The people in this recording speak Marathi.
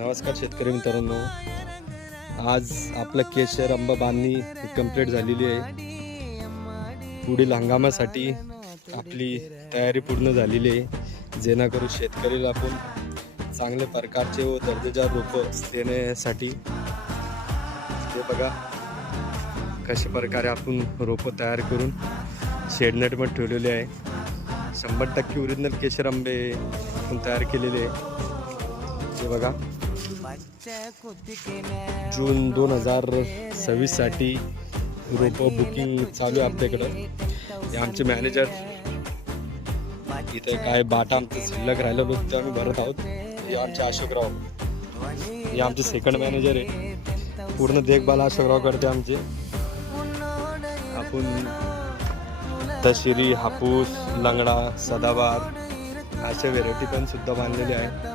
नमस्कार शेतकरी मित्रांनो, आज आपलं केशर आंबा बांधणी कंप्लीट झालेली आहे. पुढील हंगामासाठी आपली तयारी पूर्ण झालेली आहे. जेणेकरून शेतकरीला आपण चांगल्या प्रकारचे व दर्जेदार रोपं देण्यासाठी हे बघा कशा प्रकारे आपण रोपं तयार करून शेडनेटमध्ये ठेवलेले आहे. 100% ओरिजिनल केशर आंबे आपण तयार केलेले आहे. हे बघा जून 2026 साठी रोपं बुकिंग चालू आहे आपल्याकडं. हे आमचे मॅनेजर इथे काय बाटा आमचं शिल्लक राहिलं होतं ते आम्ही भरत आहोत. हे आमचे अशोकराव, हे आमचे सेकंड मॅनेजर आहे. पूर्ण देखभाल अशोकराव करते आमचे. आपण दशेरी, हापूस, लंगडा, सदाबार अशा व्हेरायटी पण सुद्धा बांधलेले आहे.